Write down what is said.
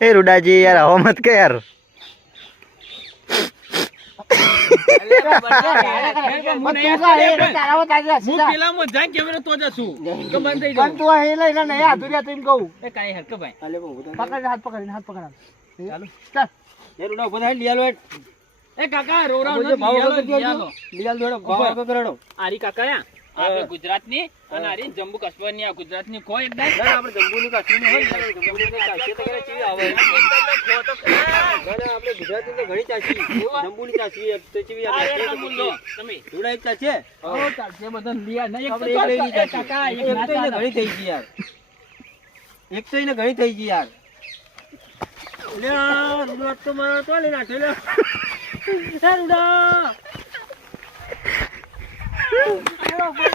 ए रुडाजी यार हो मत के यार ગુજરાત ની અને આરી જમ્મુ કાશ્મીર ની ગુજરાત ની ખો એકદમ આપણે જમ્મુ ની કાશ્મીર હોય જમ્મુ ની કાશ્મીર તો કેવી આવે આપણે ગુજરાતી તો ઘણી ચાચી જમ્મુ ની ચાચી તો કેવી આવે તમે જોડાઈ ચાચે ઓ ચાચે બધા લીયા નહીં એક કાકા એક તો ઘણી થઈ ગઈ યાર એક તો એને ઘણી થઈ ગઈ યાર લે રૂડા તો મારો તો લે નાખે લે રૂડા